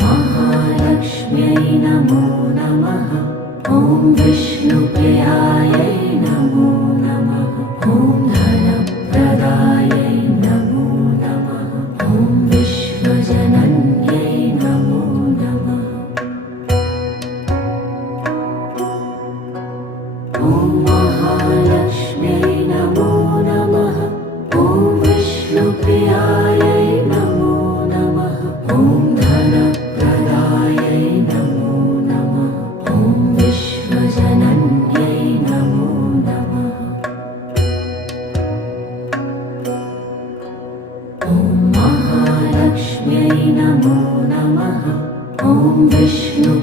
महालक्ष्म्यै नमो नमः। ॐ विष्णुप्रियायै नमो नमः। ॐ धनप्रदायै नमो नमः। ॐ विश्वजनन्यै नमो नमः। ॐ महालक्ष्म्यै नमो नमः। ॐ विष्णुप्रियायै नमो नमः। ॐ धनप्रदायै नमो नमः। ॐ विश्वजनन्यै नमो नमः। ॐ महालक्ष्म्यै नमो नमः। ॐ विष्णु